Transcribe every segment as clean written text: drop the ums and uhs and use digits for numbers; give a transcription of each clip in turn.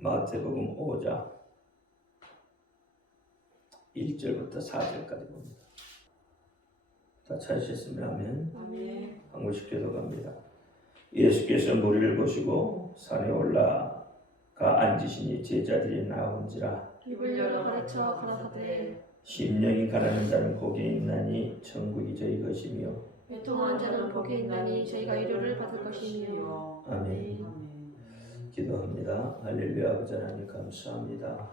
마태복음 5장 1절부터 4절까지 봅니다. 다 찾으셨으면 하면 한 곳씩 기도갑니다. 예수께서 무리를 보시고 산에 올라가 앉으시니 제자들이 나온지라. 입을 열어 가르쳐 가라사대 심령이 가라는 자는 복이 있나니 천국이 저희 것이며 애통한 자는 복이 있나니 저희가 위로를 받을 것이며. 아멘. 기도합니다. 할렐루야. 아버지 하나님 감사합니다.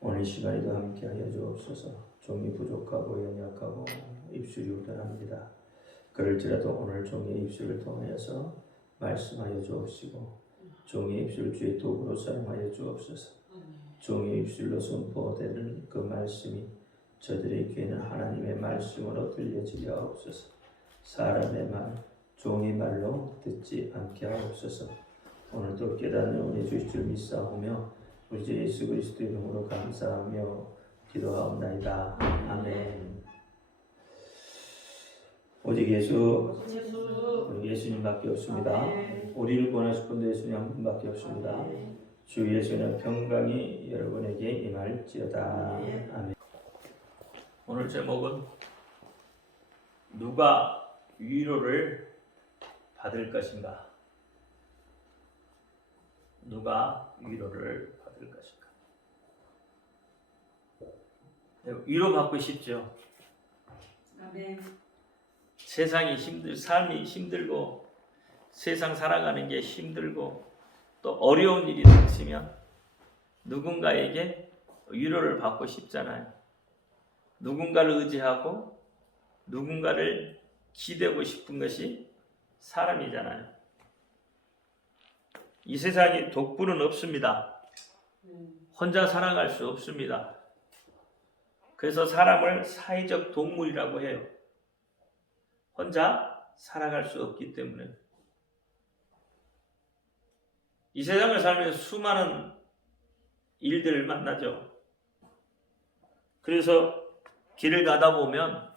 오늘 시간에도 함께하여 주옵소서. 종이 부족하고 연약하고 입술이 우둔합니다. 그럴지라도 오늘 종의 입술을 통하여서 말씀하여 주옵시고 종의 입술 주의 도구로 사용하여 주옵소서. 종의 입술로 선포되는 그 말씀이 저들의 귀에는 하나님의 말씀으로 들려지게 하옵소서. 사람의 말, 종의 말로 듣지 않게 하옵소서. 오늘도 깨닫는 은혜 주실 줄 믿사오며 우리 주 예수 그리스도의 이름으로 감사하며 기도하옵나이다. 아멘. 오직 우리 예수님밖에 없습니다. 우리를 구원하실 분도 예수님 한 분밖에 없습니다. 주 예수는 평강이 여러분에게 임할지어다. 아멘. 오늘 제목은 누가 위로를 받을 것인가? 누가 위로를 받을 것인가? 위로 받고 싶죠. 아멘. 세상이 삶이 힘들고 세상 살아가는 게 힘들고 또 어려운 일이 닥치면 누군가에게 위로를 받고 싶잖아요. 누군가를 의지하고 누군가를 기대고 싶은 것이 사람이잖아요. 이 세상에 독불은 없습니다. 혼자 살아갈 수 없습니다. 그래서 사람을 사회적 동물이라고 해요. 혼자 살아갈 수 없기 때문에. 이 세상을 살면서 수많은 일들을 만나죠. 그래서 길을 가다 보면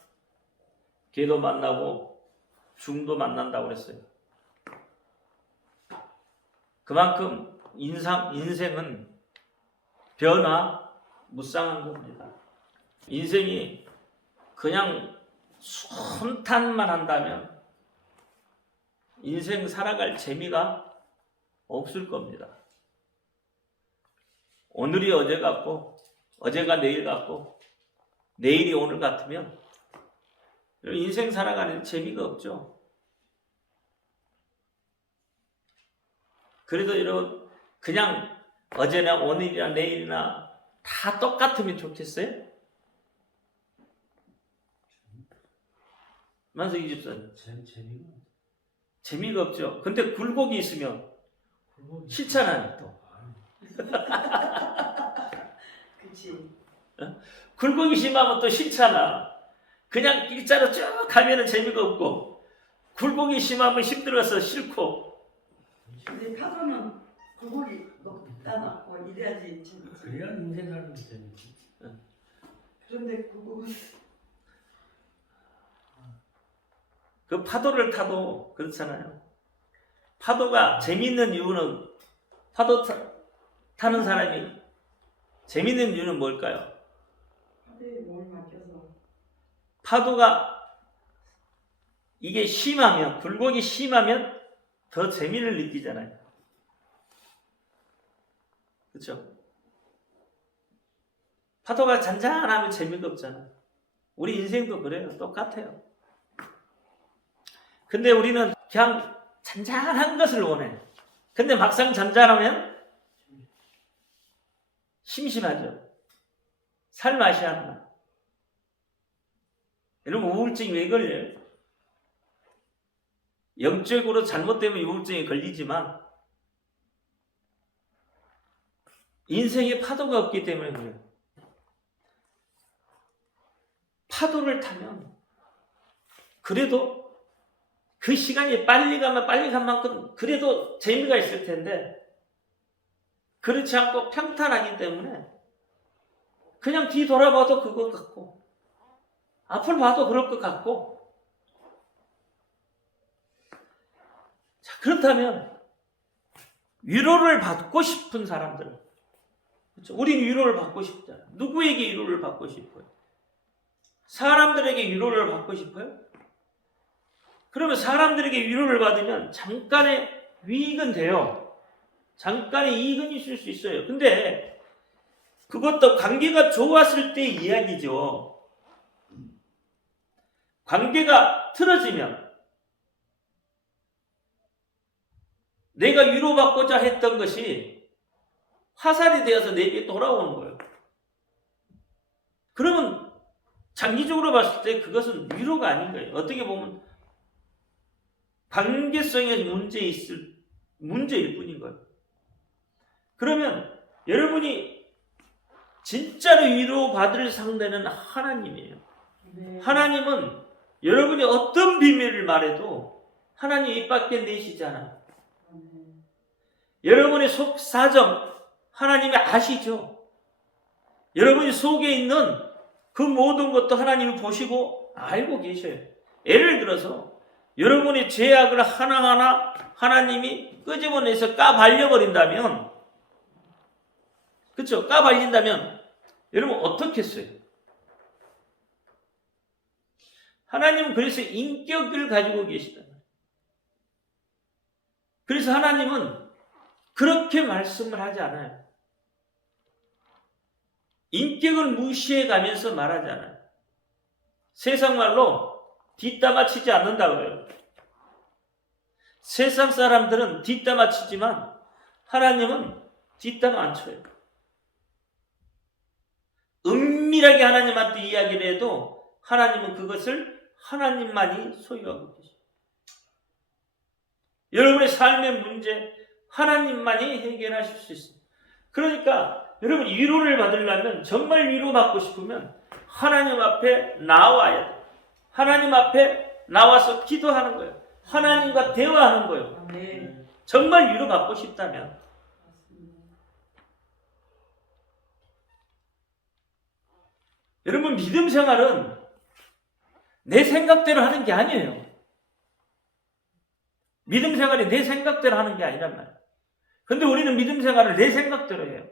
개도 만나고 중도 만난다고 그랬어요. 그만큼 인생은 변화무쌍한 겁니다. 인생이 그냥 순탄만 한다면 인생 살아갈 재미가 없을 겁니다. 오늘이 어제 같고 어제가 내일 같고 내일이 오늘 같으면 인생 살아가는 재미가 없죠. 그래도 여러분 그냥 어제나 오늘이나 내일이나 다 똑같으면 좋겠어요? 만석이 집사님 재미가 없죠. 근데 굴곡이 있으면 싫잖아요. 또 그치. 굴곡이 심하면 또 싫잖아. 그냥 일자로 쭉 가면은 재미가 없고 굴곡이 심하면 힘들어서 싫고. 근데 파도는 굴곡이 높다 낮고 이래야지 재밌지. 그래야 인생 사는 게 재밌지. 그런데 굴곡은 그 파도를 타도 그렇잖아요. 파도가 재밌는 이유는 파도 타는 사람이 재밌는 이유는 뭘까요? 파도에 몸을 맡겨서. 파도가 이게 심하면 굴곡이 심하면 더 재미를 느끼잖아요. 그렇죠? 파도가 잔잔하면 재미가 없잖아요. 우리 인생도 그래요. 똑같아요. 근데 우리는 그냥 잔잔한 것을 원해. 근데 막상 잔잔하면 심심하죠. 살 맛이 안 나. 여러분 우울증이 왜 걸려요? 영적으로 잘못되면 우울증이 걸리지만 인생에 파도가 없기 때문에 그래요. 파도를 타면 그래도 그 시간이 빨리 가면 빨리 간 만큼 그래도 재미가 있을 텐데 그렇지 않고 평탄하기 때문에 그냥 뒤 돌아봐도 그것 같고 앞을 봐도 그럴 것 같고. 자, 그렇다면 위로를 받고 싶은 사람들. 그렇죠? 우리는 위로를 받고 싶잖아요. 누구에게 위로를 받고 싶어요? 사람들에게 위로를 받고 싶어요? 그러면 사람들에게 위로를 받으면 잠깐의 이익은 돼요. 잠깐의 이익은 있을 수 있어요. 근데 그것도 관계가 좋았을 때의 이야기죠. 관계가 틀어지면 내가 위로받고자 했던 것이 화살이 되어서 내게 돌아오는 거예요. 그러면 장기적으로 봤을 때 그것은 위로가 아닌 거예요. 어떻게 보면 관계성에 문제일 뿐인 거예요. 그러면 여러분이 진짜로 위로받을 상대는 하나님이에요. 네. 하나님은 여러분이 어떤 비밀을 말해도 하나님 입 밖에 내시지 않아요. 여러분의 속 사정 하나님이 아시죠. 여러분이 속에 있는 그 모든 것도 하나님이 보시고 알고 계셔요. 예를 들어서 여러분의 죄악을 하나하나 하나님이 끄집어내서 까발려버린다면, 그렇죠? 까발린다면 여러분 어떻게 했어요? 하나님은 그래서 인격을 가지고 계시다. 그래서 하나님은 그렇게 말씀을 하지 않아요. 인격을 무시해 가면서 말하지 않아요. 세상 말로 뒷담화 치지 않는다고 해요. 세상 사람들은 뒷담화 치지만 하나님은 뒷담화 안 쳐요. 은밀하게 하나님한테 이야기를 해도 하나님은 그것을 하나님만이 소유하고 계셔요. 여러분의 삶의 문제 하나님만이 해결하실 수 있어요. 그러니까 여러분 위로를 받으려면, 정말 위로받고 싶으면 하나님 앞에 나와야 돼요. 하나님 앞에 나와서 기도하는 거예요. 하나님과 대화하는 거예요. 네. 정말 위로받고 싶다면. 여러분 믿음 생활은 내 생각대로 하는 게 아니에요. 믿음 생활이 내 생각대로 하는 게 아니란 말이에요. 근데 우리는 믿음 생활을 내 생각대로 해요.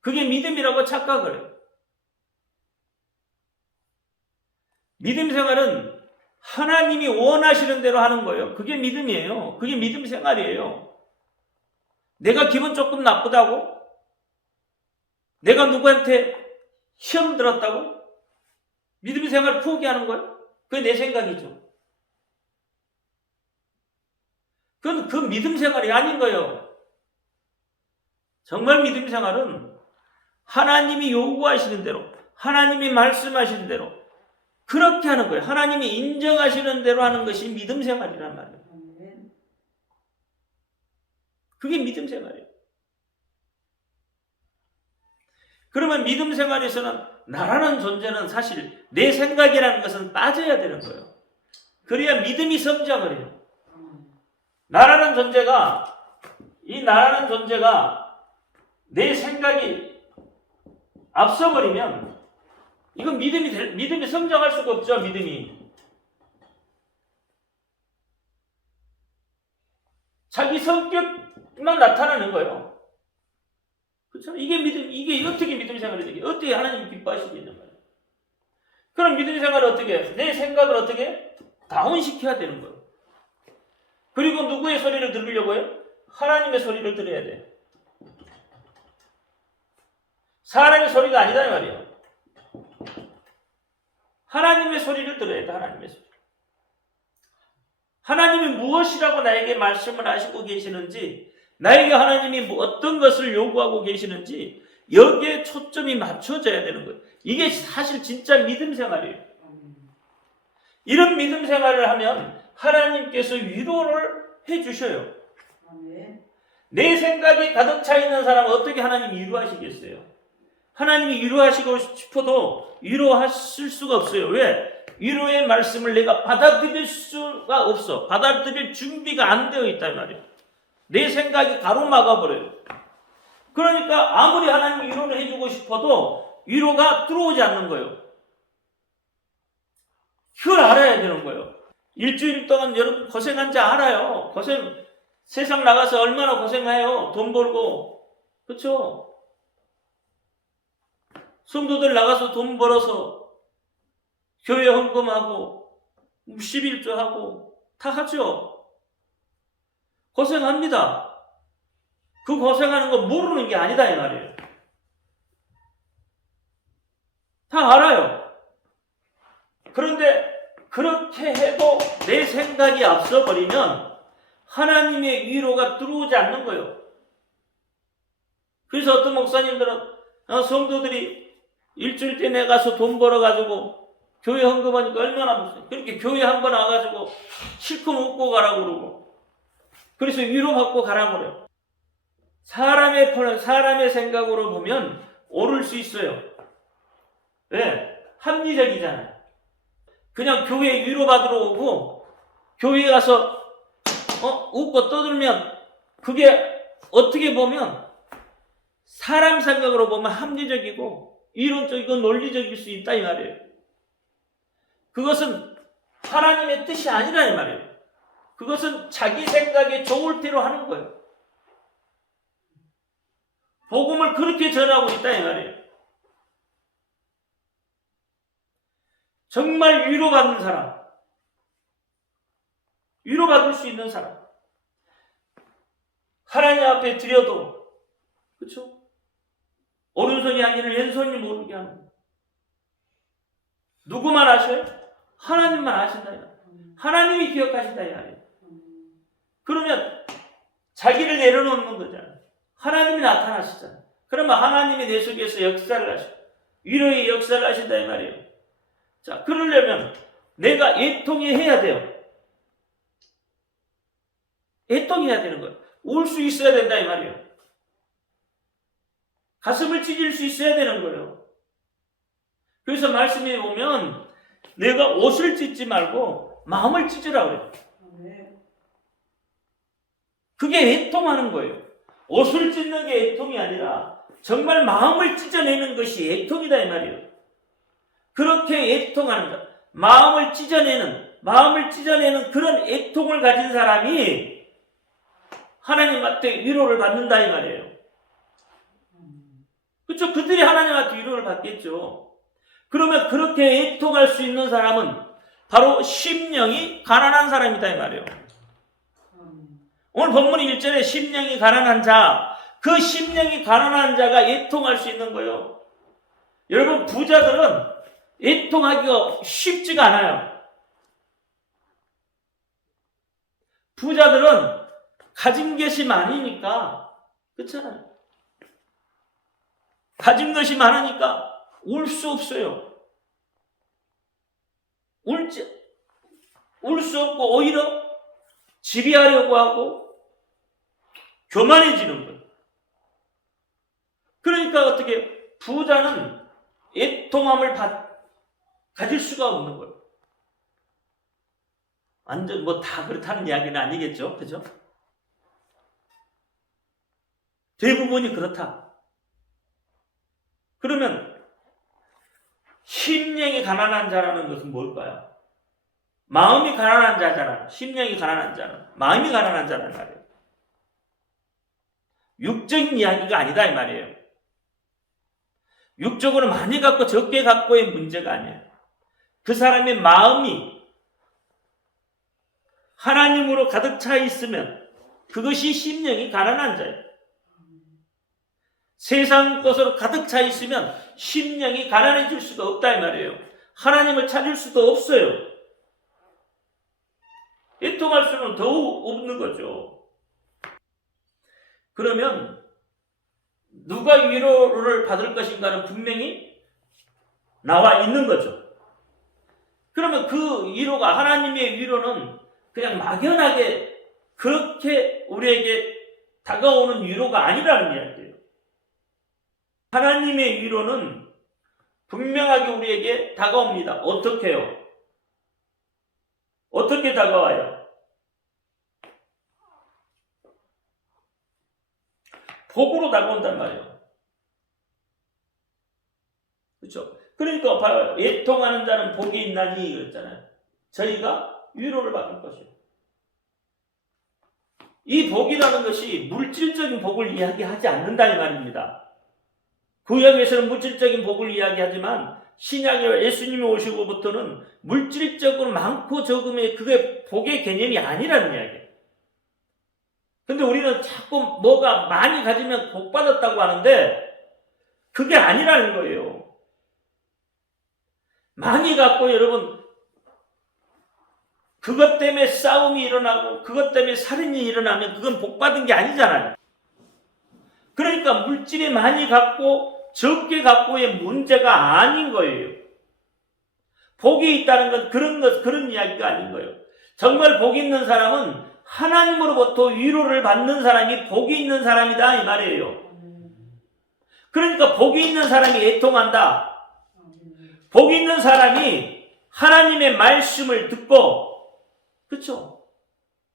그게 믿음이라고 착각을 해요. 믿음 생활은 하나님이 원하시는 대로 하는 거예요. 그게 믿음이에요. 그게 믿음 생활이에요. 내가 기분 조금 나쁘다고? 내가 누구한테 시험 들었다고? 믿음 생활 포기하는 거예요? 그게 내 생각이죠. 그건 그 믿음 생활이 아닌 거예요. 정말 믿음 생활은 하나님이 요구하시는 대로, 하나님이 말씀하시는 대로 그렇게 하는 거예요. 하나님이 인정하시는 대로 하는 것이 믿음 생활이란 말이에요. 그게 믿음 생활이에요. 그러면 믿음 생활에서는 나라는 존재는 사실 내 생각이라는 것은 빠져야 되는 거예요. 그래야 믿음이 성장을 해요. 나라는 존재가, 이 나라는 존재가 내 생각이 앞서버리면 이건 믿음이 성장할 수가 없죠. 믿음이 자기 성격만 나타나는 거예요. 그렇죠? 이게 믿음, 이게 어떻게 믿음 생활이 되게, 어떻게 하나님이 기뻐하시겠냔 말이에요. 그럼 믿음 생활을 어떻게 해? 내 생각을 어떻게 다운시켜야 되는 거예요. 그리고 누구의 소리를 들으려고 해요? 하나님의 소리를 들어야 돼요. 사람의 소리가 아니다 이 말이에요. 하나님의 소리를 들어야 돼. 하나님의 소리. 하나님이 무엇이라고 나에게 말씀을 하시고 계시는지, 나에게 하나님이 어떤 것을 요구하고 계시는지 여기에 초점이 맞춰져야 되는 거예요. 이게 사실 진짜 믿음 생활이에요. 이런 믿음 생활을 하면 하나님께서 위로를 해주셔요. 내 생각이 가득 차 있는 사람은 어떻게 하나님이 위로하시겠어요? 하나님이 위로하시고 싶어도 위로하실 수가 없어요. 왜? 위로의 말씀을 내가 받아들일 수가 없어. 받아들일 준비가 안 되어 있단 말이에요. 내 생각이 가로막아버려요. 그러니까 아무리 하나님이 위로를 해주고 싶어도 위로가 들어오지 않는 거예요. 그걸 알아야 되는 거예요. 일주일 동안 여러분 고생한 자 알아요. 고생 세상 나가서 얼마나 고생해요. 돈 벌고. 그렇죠? 성도들 나가서 돈 벌어서 교회 헌금하고 11조하고 다 하죠. 고생합니다. 그 고생하는 거 모르는 게 아니다 이 말이에요. 다 알아요. 그런데 그렇게 해도 내 생각이 앞서 버리면 하나님의 위로가 들어오지 않는 거예요. 그래서 어떤 목사님들은 성도들이 일주일 때 내 가서 돈 벌어가지고 교회 헌금하니까 얼마나 무서워. 그렇게 교회 한번 와가지고 실컷 웃고 가라고 그러고 그래서 위로받고 가라고 그래요. 사람의 생각으로 보면 옳을 수 있어요. 왜? 합리적이잖아요. 그냥 교회에 위로받으러 오고 교회에 가서 웃고 떠들면 그게 어떻게 보면 사람 생각으로 보면 합리적이고 이론적이고 논리적일 수 있다 이 말이에요. 그것은 하나님의 뜻이 아니라 이 말이에요. 그것은 자기 생각에 좋을 대로 하는 거예요. 복음을 그렇게 전하고 있다 이 말이에요. 정말 위로받는 사람, 위로받을 수 있는 사람, 하나님 앞에 드려도 그렇죠? 오른손이 아니라 왼손이 모르게 하는 거예요. 누구만 아셔요? 하나님만 아신다. 하나님이 기억하신다. 그러면 자기를 내려놓는 거잖아요. 하나님이 나타나시잖아요. 그러면 하나님이 내 속에서 역사를 하셔. 위로의 역사를 하신다 이 말이에요. 자, 그러려면 내가 애통해야 돼요. 애통해야 되는 거예요. 울 수 있어야 된다 이 말이에요. 가슴을 찢을 수 있어야 되는 거예요. 그래서 말씀에 보면 내가 옷을 찢지 말고 마음을 찢으라 그래요. 그게 애통하는 거예요. 옷을 찢는 게 애통이 아니라 정말 마음을 찢어내는 것이 애통이다 이 말이에요. 그렇게 애통하는 것, 마음을 찢어내는 그런 애통을 가진 사람이 하나님한테 위로를 받는다 이 말이에요. 그렇죠? 그들이 하나님한테 위로를 받겠죠. 그러면 그렇게 애통할 수 있는 사람은 바로 심령이 가난한 사람이다 이 말이에요. 오늘 본문 1절에 심령이 가난한 자, 그 심령이 가난한 자가 애통할 수 있는 거예요. 여러분 부자들은 애통하기가 쉽지가 않아요. 부자들은 가진 것이 많으니까 그렇잖아요. 가진 것이 많으니까 울 수 없어요. 울 수 없고 오히려 지배하려고 하고 교만해지는 거예요. 그러니까 어떻게 부자는 애통함을 가질 수가 없는 거예요. 완전 다 그렇다는 이야기는 아니겠죠. 그죠? 대부분이 그렇다. 그러면 심령이 가난한 자라는 것은 뭘까요? 마음이 가난한 자잖아. 심령이 가난한 자는 마음이 가난한 자란 말이에요. 육적인 이야기가 아니다 이 말이에요. 육적으로 많이 갖고 적게 갖고의 문제가 아니에요. 그 사람의 마음이 하나님으로 가득 차 있으면 그것이 심령이 가난한 자예요. 세상 것으로 가득 차 있으면 심령이 가난해질 수가 없다 이 말이에요. 하나님을 찾을 수도 없어요. 애통할 수는 더욱 없는 거죠. 그러면 누가 위로를 받을 것인가는 분명히 나와 있는 거죠. 그러면 그 위로가 하나님의 위로는 그냥 막연하게 그렇게 우리에게 다가오는 위로가 아니라는 이야기예요. 하나님의 위로는 분명하게 우리에게 다가옵니다. 어떻게 해요? 어떻게 다가와요? 복으로 다가온단 말이에요. 그렇죠? 그러니까 봐요. 애통하는 자는 복이 있나니 그랬잖아요. 저희가 위로를 받을 것이에요. 이 복이라는 것이 물질적인 복을 이야기하지 않는다 이 말입니다. 구약에서는 물질적인 복을 이야기하지만 신약에 예수님이 오시고부터는 물질적으로 많고 적음의 그게 복의 개념이 아니라는 이야기예요. 근데 우리는 자꾸 뭐가 많이 가지면 복 받았다고 하는데 그게 아니라는 거예요. 많이 갖고 여러분 그것 때문에 싸움이 일어나고 그것 때문에 살인이 일어나면 그건 복 받은 게 아니잖아요. 그러니까 물질이 많이 갖고 적게 갖고의 문제가 아닌 거예요. 복이 있다는 건 그런 이야기가 아닌 거예요. 정말 복 있는 사람은 하나님으로부터 위로를 받는 사람이 복이 있는 사람이다 이 말이에요. 그러니까 복이 있는 사람이 애통한다. 복이 있는 사람이 하나님의 말씀을 듣고, 그렇죠?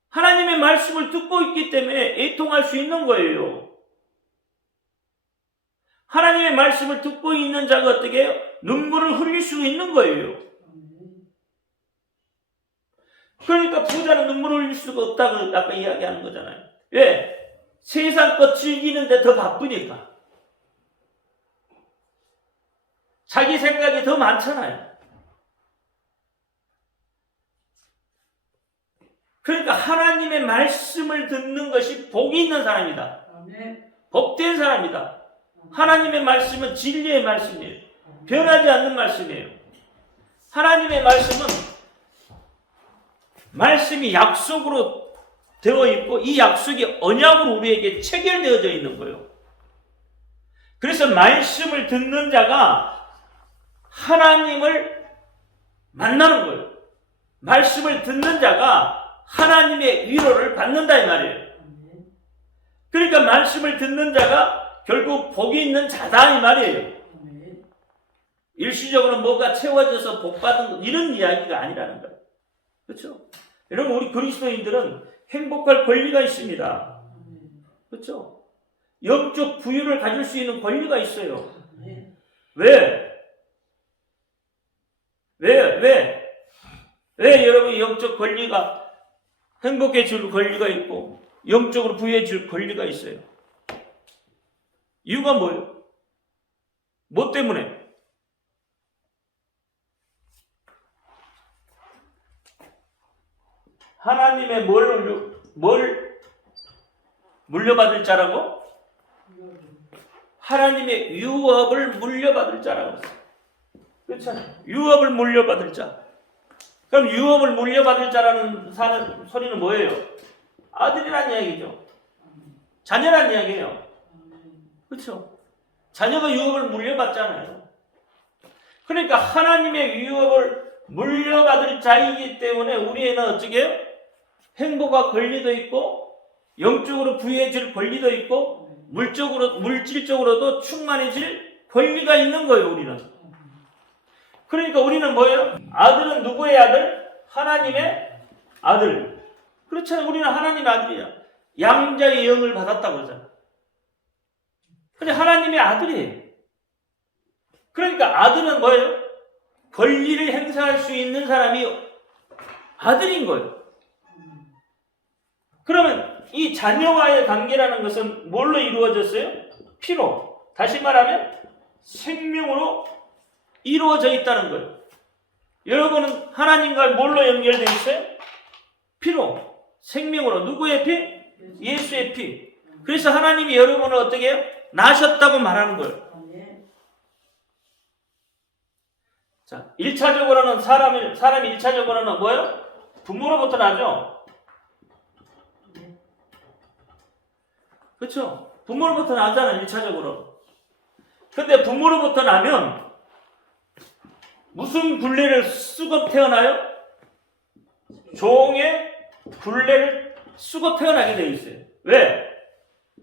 하나님의 말씀을 듣고 있기 때문에 애통할 수 있는 거예요. 하나님의 말씀을 듣고 있는 자가 어떻게 해요? 눈물을 흘릴 수 있는 거예요. 그러니까 부자는 눈물을 흘릴 수가 없다고 아까 이야기하는 거잖아요. 왜? 세상 것 즐기는데 더 바쁘니까. 자기 생각이 더 많잖아요. 그러니까 하나님의 말씀을 듣는 것이 복이 있는 사람이다. 복된 사람이다. 하나님의 말씀은 진리의 말씀이에요. 변하지 않는 말씀이에요. 하나님의 말씀이 약속으로 되어 있고 이 약속이 언약으로 우리에게 체결되어져 있는 거예요. 그래서 말씀을 듣는 자가 하나님을 만나는 거예요. 말씀을 듣는 자가 하나님의 위로를 받는다 이 말이에요. 그러니까 말씀을 듣는 자가 결국 복이 있는 자다 이 말이에요. 일시적으로 뭐가 채워져서 복 받은 이런 이야기가 아니라는 거예요. 그렇죠? 여러분 우리 그리스도인들은 행복할 권리가 있습니다. 그렇죠? 영적 부유를 가질 수 있는 권리가 있어요. 왜 여러분이 영적 권리가 행복해질 권리가 있고 영적으로 부유해질 권리가 있어요? 이유가 뭐예요? 뭐 때문에? 하나님의 뭘 물려받을 자라고? 하나님의 유업을 물려받을 자라고 했어요. 그렇잖아요. 유업을 물려받을 자. 그럼 유업을 물려받을 자라는 소리는 뭐예요? 아들이란 이야기죠. 자녀란 이야기예요. 그렇죠? 자녀가 유업을 물려받잖아요. 그러니까 하나님의 유업을 물려받을 자이기 때문에 우리에는 어떻게 해요? 행복할 권리도 있고 영적으로 부유해질 권리도 있고 물질적으로도 충만해질 권리가 있는 거예요. 우리는. 그러니까 우리는 뭐예요? 아들은 누구의 아들? 하나님의 아들. 그렇잖아요. 우리는 하나님의 아들이야. 양자의 영을 받았다고 그러잖아요. 근데 하나님의 아들이에요. 그러니까 아들은 뭐예요? 권리를 행사할 수 있는 사람이 아들인 거예요. 그러면 이 자녀와의 관계라는 것은 뭘로 이루어졌어요? 피로. 다시 말하면 생명으로 이루어져 있다는 거예요. 여러분은 하나님과 뭘로 연결되어 있어요? 피로. 생명으로. 누구의 피? 예수의 피. 그래서 하나님이 여러분을 어떻게 해요? 나셨다고 말하는 거예요. 자, 1차적으로는 사람이 1차적으로는 뭐예요? 부모로부터 나죠? 그렇죠? 부모로부터 나잖아요, 1차적으로. 근데 부모로부터 나면 무슨 굴레를 쓰고 태어나요? 종의 굴레를 쓰고 태어나게 되어 있어요. 왜?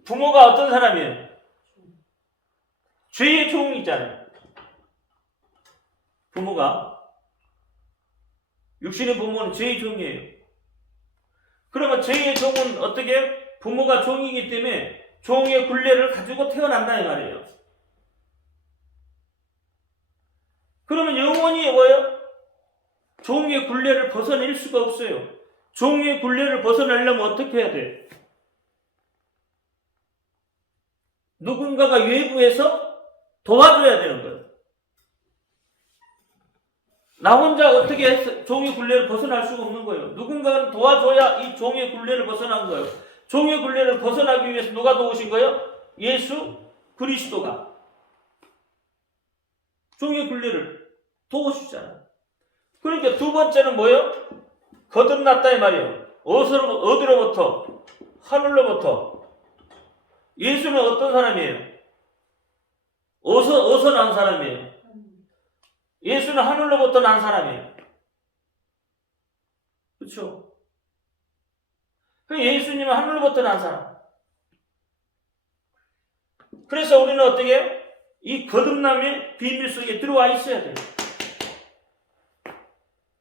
부모가 어떤 사람이에요? 죄의 종이잖아요. 부모가. 육신의 부모는 죄의 종이에요. 그러면 죄의 종은 어떻게 해요? 부모가 종이기 때문에 종의 굴레를 가지고 태어난다 이 말이에요. 그러면 영원히 뭐예요? 종의 굴레를 벗어낼 수가 없어요. 종의 굴레를 벗어내려면 어떻게 해야 돼? 누군가가 외부에서 도와줘야 되는 거예요. 나 혼자 어떻게 해서 종의 굴레를 벗어날 수가 없는 거예요. 누군가가 도와줘야 이 종의 굴레를 벗어난 거예요. 종의 굴레를 벗어나기 위해서 누가 도우신 거예요? 예수 그리스도가 종의 굴레를 도우시잖아요. 그러니까 두 번째는 뭐예요? 거듭났다 이 말이에요. 어디로부터? 하늘로부터. 예수는 어떤 사람이에요? 어디서 난 사람이에요? 예수는 하늘로부터 난 사람이에요. 그렇죠? 예수님은 하늘로부터 난 사람. 그래서 우리는 어떻게 해요? 이 거듭남의 비밀 속에 들어와 있어야 돼요.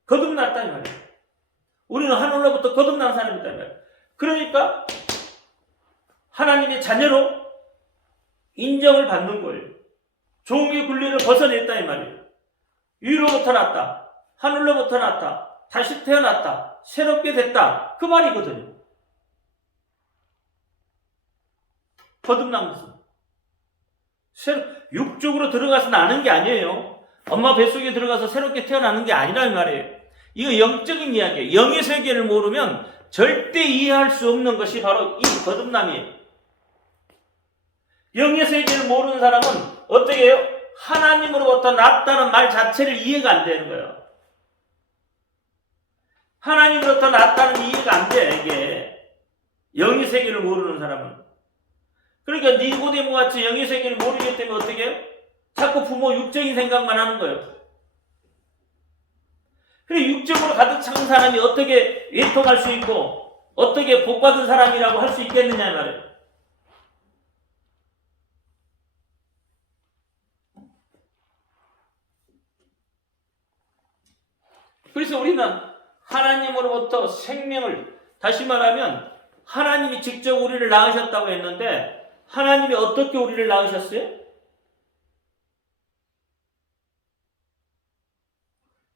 거듭났다 이 말이에요. 우리는 하늘로부터 거듭난 사람이다 이 말이에요. 그러니까 하나님의 자녀로 인정을 받는 거예요. 종의 굴레를 벗어냈다 이 말이에요. 위로부터 났다. 하늘로부터 났다. 다시 태어났다. 새롭게 됐다. 그 말이거든요. 거듭난 것은 육적으로 들어가서 나는 게 아니에요. 엄마 뱃속에 들어가서 새롭게 태어나는 게 아니란 말이에요. 이거 영적인 이야기예요. 영의 세계를 모르면 절대 이해할 수 없는 것이 바로 이 거듭남이에요. 영의 세계를 모르는 사람은 어떻게 해요? 하나님으로부터 났다는 말 자체를 이해가 안 되는 거예요. 하나님으로부터 났다는 이해가 안 돼, 이게. 영의 세계를 모르는 사람은. 그러니까 니고데모 같이 영의 세계를 모르기 때문에 어떻게 해요? 자꾸 부모 육적인 생각만 하는 거예요. 그래 육적으로 가득 찬 사람이 어떻게 외통할 수 있고 어떻게 복받은 사람이라고 할 수 있겠느냐 말이에요. 그래서 우리는 하나님으로부터 생명을, 다시 말하면 하나님이 직접 우리를 낳으셨다고 했는데 하나님이 어떻게 우리를 낳으셨어요?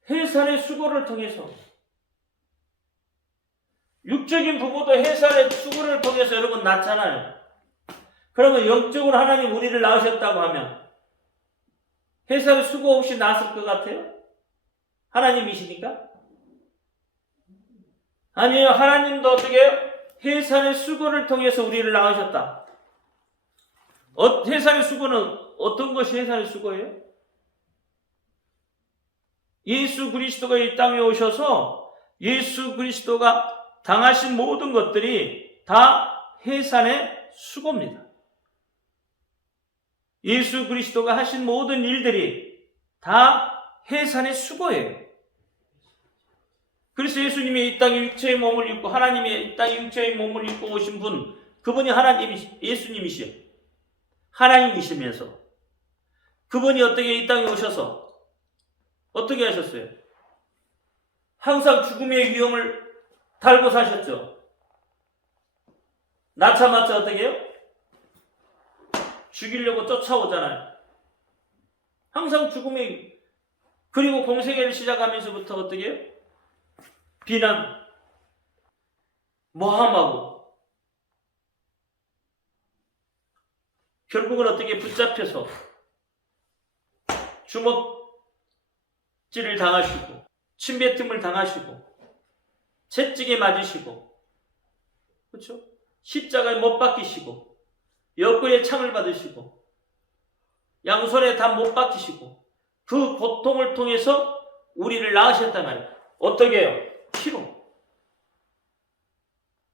해산의 수고를 통해서. 육적인 부부도 해산의 수고를 통해서 여러분 낳잖아요. 그러면 영적으로 하나님 우리를 낳으셨다고 하면 해산의 수고 없이 낳았을 것 같아요? 하나님이시니까? 아니에요. 하나님도 어떻게 해요? 해산의 수고를 통해서 우리를 낳으셨다. 해산의 수고는 어떤 것이 해산의 수고예요? 예수 그리스도가 이 땅에 오셔서 예수 그리스도가 당하신 모든 것들이 다 해산의 수고입니다. 예수 그리스도가 하신 모든 일들이 다 해산의 수고예요. 그래서 예수님이 이 땅에 육체의 몸을 입고 하나님이 이 땅에 육체의 몸을 입고 오신 분, 그분이 예수님이시요. 하나님이시면서 그분이 어떻게 이 땅에 오셔서 어떻게 하셨어요? 항상 죽음의 위험을 달고 사셨죠. 낳자마자 어떻게 해요? 죽이려고 쫓아오잖아요. 항상 죽음의, 그리고 공생애를 시작하면서부터 어떻게 해요? 비난, 모함하고 결국은 어떻게 붙잡혀서 주먹질을 당하시고 침뱉음을 당하시고 채찍에 맞으시고, 그렇죠? 십자가에 못 박히시고 역근의 창을 받으시고 양손에 다 못 박히시고 그 고통을 통해서 우리를 낳으셨단 말이에요. 어떻게 해요? 피로,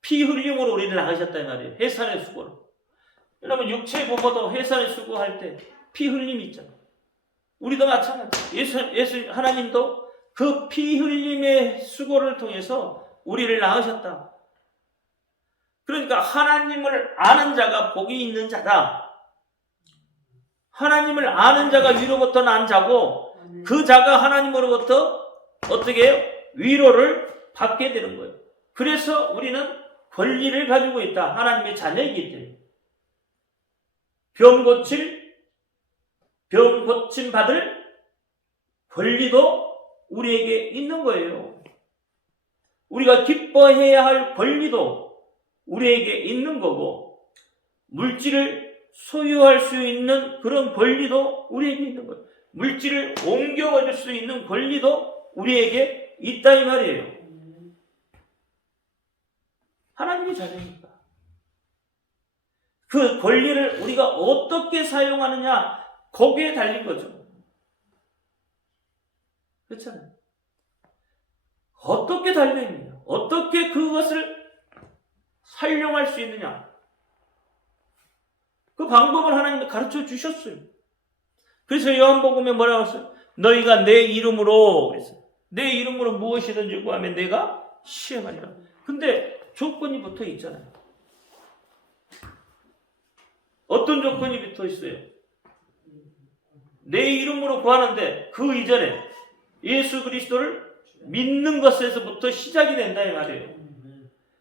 피 흘림으로 우리를 낳으셨단 말이에요. 해산의 수고로. 여러분 육체의 부모도 해산의 수고할 때 피 흘림이 있잖아요. 우리도 마찬가지. 예수 하나님도 그 피 흘림의 수고를 통해서 우리를 낳으셨다. 그러니까 하나님을 아는 자가 복이 있는 자다. 하나님을 아는 자가 위로부터 난 자고 그 자가 하나님으로부터 어떻게 해요? 위로를 받게 되는 거예요. 그래서 우리는 권리를 가지고 있다. 하나님의 자녀이기 때문에. 병 고침 받을 권리도 우리에게 있는 거예요. 우리가 기뻐해야 할 권리도 우리에게 있는 거고, 물질을 소유할 수 있는 그런 권리도 우리에게 있는 거예요. 물질을 옮겨가질 수 있는 권리도 우리에게 있다 이 말이에요. 하나님의 자녀니까. 그 권리를 우리가 어떻게 사용하느냐 거기에 달린 거죠. 그렇잖아요. 어떻게 달려있느냐, 어떻게 그것을 활용할 수 있느냐, 그 방법을 하나님이 가르쳐 주셨어요. 그래서 요한복음에 뭐라고 했어요? 너희가 내 이름으로 그랬어요. 내 이름으로 무엇이든지 구하면 내가 시행하리라. 근데 조건이 붙어 있잖아요. 어떤 조건이 붙어 있어요? 내 이름으로 구하는데 그 이전에 예수 그리스도를 믿는 것에서부터 시작이 된다 이 말이에요.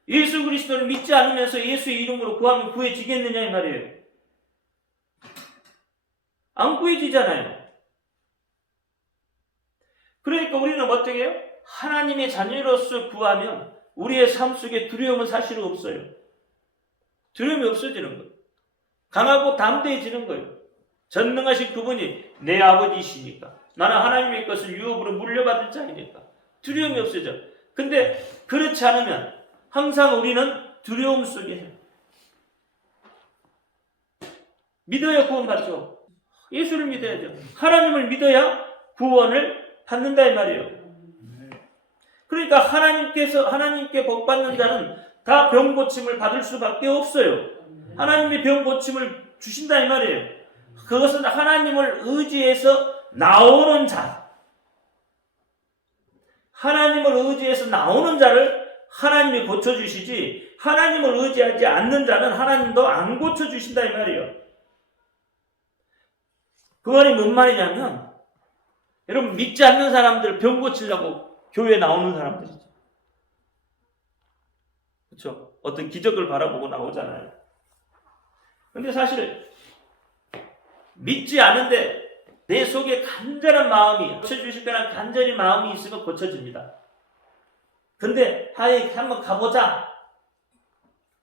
예수 그리스도를 믿지 않으면서 예수의 이름으로 구하면 구해지겠느냐 이 말이에요. 안 구해지잖아요. 그러니까 우리는 어떻게 해요? 하나님의 자녀로서 구하면 우리의 삶 속에 두려움은 사실 없어요. 두려움이 없어지는 거예요. 강하고 담대해지는 거예요. 전능하신 그분이 내 아버지이시니까 나는 하나님의 것을 유업으로 물려받을 자이니까 두려움이 없어져. 근데 그렇지 않으면 항상 우리는 두려움 속에 해요. 믿어야 구원받죠. 예수를 믿어야죠. 하나님을 믿어야 구원을 받는다 이 말이에요. 그러니까 하나님께 복 받는 자는 다 병 고침을 받을 수밖에 없어요. 하나님의 병 고침을 주신다 이 말이에요. 그것은 하나님을 의지해서 나오는 자. 하나님을 의지해서 나오는 자를 하나님이 고쳐주시지, 하나님을 의지하지 않는 자는 하나님도 안 고쳐주신다 이 말이에요. 그 말이 뭔 말이냐면, 여러분 믿지 않는 사람들 병 고치려고 교회에 나오는 사람들이죠. 그렇죠? 어떤 기적을 바라보고 나오잖아요. 근데 사실 믿지 않은데 내 속에 간절한 마음이, 고쳐주실 거란 간절히 마음이 있으면 고쳐집니다. 근데 한번 가보자.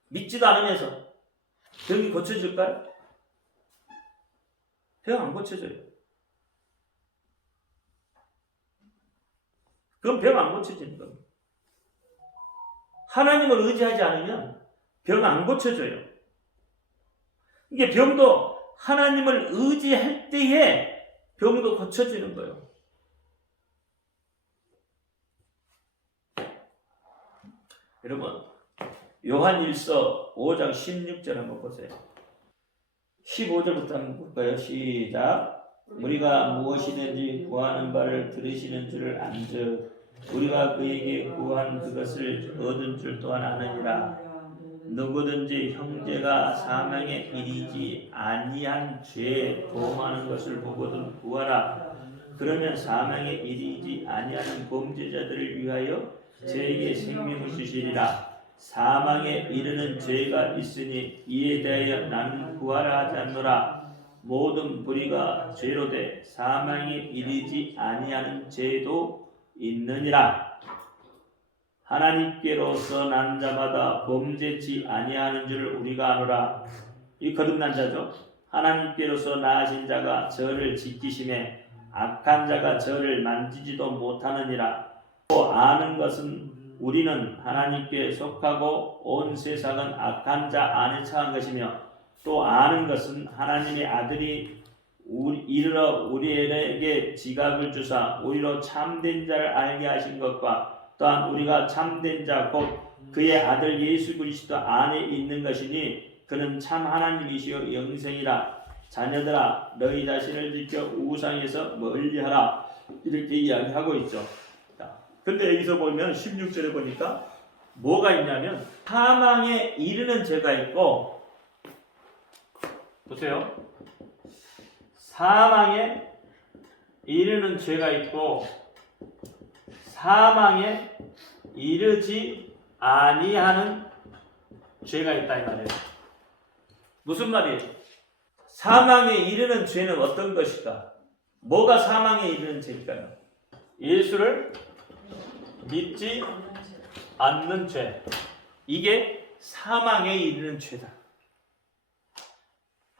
믿지도 않으면서 병이 고쳐질까요? 병 안 고쳐져요. 그럼 병 안 고쳐지는 겁니다. 하나님을 의지하지 않으면 병 안 고쳐져요. 이게 병도 하나님을 의지할 때에 병도 고쳐지는 거예요. 여러분, 요한일서 5장 16절 한번 보세요. 15절부터 한번 볼까요? 시작. 우리가 무엇이든지 구하는 바를 들으시는 줄을 안즉 우리가 그에게 구한 그것을 얻은 줄 또한 아느니라. 누구든지 형제가 사망에 이르지 아니한 죄에 도움하는 것을 보거든 구하라. 그러면 사망에 이르지 아니하는 범죄자들을 위하여 죄에게 생명을 주시리라. 사망에 이르는 죄가 있으니 이에 대하여 나는 구하라 하지 않노라. 모든 불의가 죄로 돼 사망에 이르지 아니하는 죄도 있느니라. 하나님께로서 난 자마다 범죄치 아니하는 줄 우리가 아노라. 이 거듭난 자죠. 하나님께로서 나으신 자가 저를 지키심에 악한 자가 저를 만지지도 못하느니라. 또 아는 것은 우리는 하나님께 속하고 온 세상은 악한 자 안에 처한 것이며, 또 아는 것은 하나님의 아들이 이르러 우리에게 지각을 주사 우리로 참된 자를 알게 하신 것과, 또한 우리가 참된 자 곧 그의 아들 예수 그리스도 안에 있는 것이니 그는 참 하나님이시요 영생이라. 자녀들아 너희 자신을 지켜 우상에서 멀리하라. 이렇게 이야기하고 있죠. 근데 여기서 보면 16절에 보니까 뭐가 있냐면 사망에 이르는 죄가 있고, 보세요. 사망에 이르는 죄가 있고 사망에 이르지 아니하는 죄가 있다 이 말이에요. 무슨 말이에요? 사망에 이르는 죄는 어떤 것일까? 뭐가 사망에 이르는 죄일까요? 예수를 믿지 않는 죄. 이게 사망에 이르는 죄다.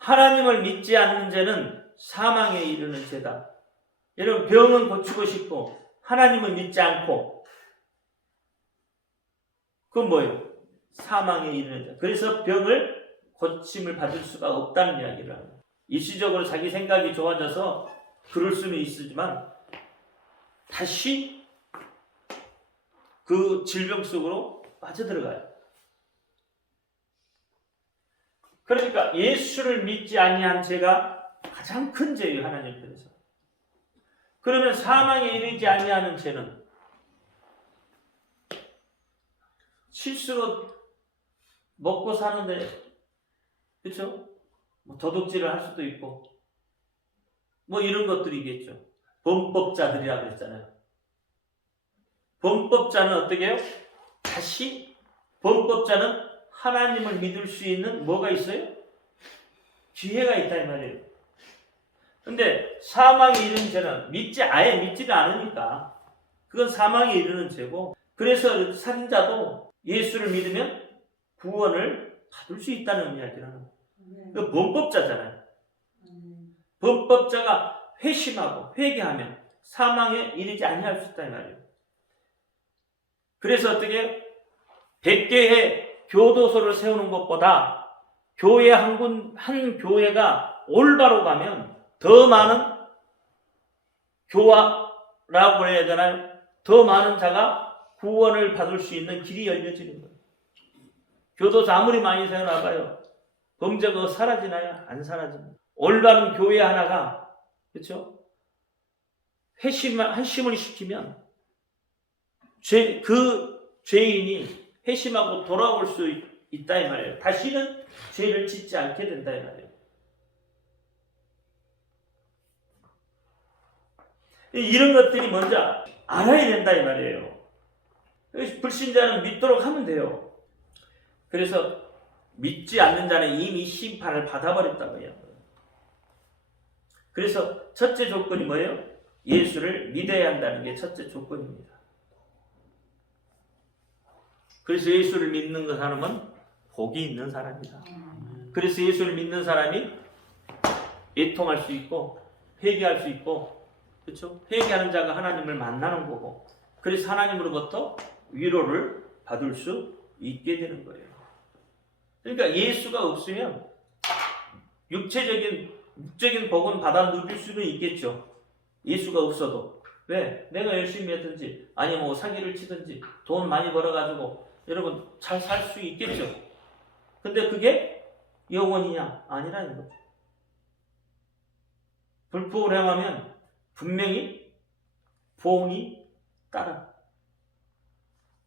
하나님을 믿지 않는 죄는 사망에 이르는 죄다. 여러분, 병은 고치고 싶고 하나님은 믿지 않고 그건 뭐예요? 사망에 이르는 죄. 그래서 병을 고침을 받을 수가 없다는 이야기를 합니다. 일시적으로 자기 생각이 좋아져서 그럴 수는 있지만 다시 그 질병 속으로 빠져들어가요. 그러니까 예수를 믿지 아니한 죄가 가장 큰 죄예요, 하나님 편에서. 그러면 사망에 이르지 아니하는 죄는 실수로 먹고 사는데, 그렇죠? 뭐 도둑질을 할 수도 있고 뭐 이런 것들이겠죠. 범법자들이라고 그랬잖아요. 범법자는 어떻게 해요? 다시 범법자는 하나님을 믿을 수 있는 뭐가 있어요? 기회가 있다 이 말이에요. 근데 사망에 이르는 죄는 아예 믿지를 않으니까 그건 사망에 이르는 죄고, 그래서 살인자도 예수를 믿으면 구원을 받을 수 있다는 이야기를 하는 거예요. 그 범법자잖아요. 범법자가 회심하고 회개하면 사망에 이르지 아니할 수 있다 이 말이에요. 그래서 어떻게 100개의 교도소를 세우는 것보다 교회 한 교회가 올바로 가면 더 많은 교화라고 해야 되나요? 더 많은 자가 구원을 받을 수 있는 길이 열려지는 거예요. 교도소 아무리 많이 세워놔봐요. 범죄가 사라지나요? 안 사라집니다. 올바른 교회 하나가, 그렇죠? 회심을 시키면 그 죄인이 회심하고 돌아올 수 있다 이 말이에요. 다시는 죄를 짓지 않게 된다 이 말이에요. 이런 것들이 먼저 알아야 된다 이 말이에요. 불신자는 믿도록 하면 돼요. 그래서 믿지 않는 자는 이미 심판을 받아버렸다고 해요. 그래서 첫째 조건이 뭐예요? 예수를 믿어야 한다는 게 첫째 조건입니다. 그래서 예수를 믿는 그 사람은 복이 있는 사람이다. 그래서 예수를 믿는 사람이 애통할 수 있고 회개할 수 있고, 그렇죠? 회개하는 자가 하나님을 만나는 거고, 그래서 하나님으로부터 위로를 받을 수 있게 되는 거예요. 그러니까 예수가 없으면 육적인 복은 받아 누릴 수는 있겠죠. 예수가 없어도. 왜? 내가 열심히 했든지 아니면 뭐 사기를 치든지 돈 많이 벌어가지고 여러분 잘 살 수 있겠죠. 근데 그게 영원이냐? 아니라는 거죠. 불법을 행하면 분명히 보응이 따라.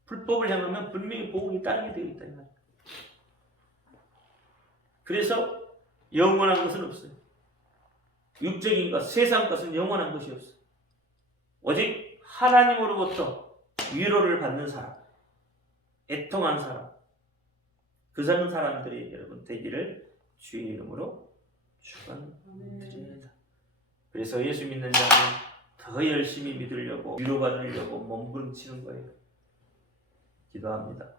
불법을 행하면 분명히 보응이 따르게 되어 있다. 그래서 영원한 것은 없어요. 육적인 것, 세상 것은 영원한 것이 없어요. 오직 하나님으로부터 위로를 받는 사람, 애통한 사람, 그 사람들이 여러분 되기를 주의 이름으로 축원드립니다. 그래서 예수 믿는 자는 더 열심히 믿으려고 위로받으려고 몸부림치는 거예요. 기도합니다.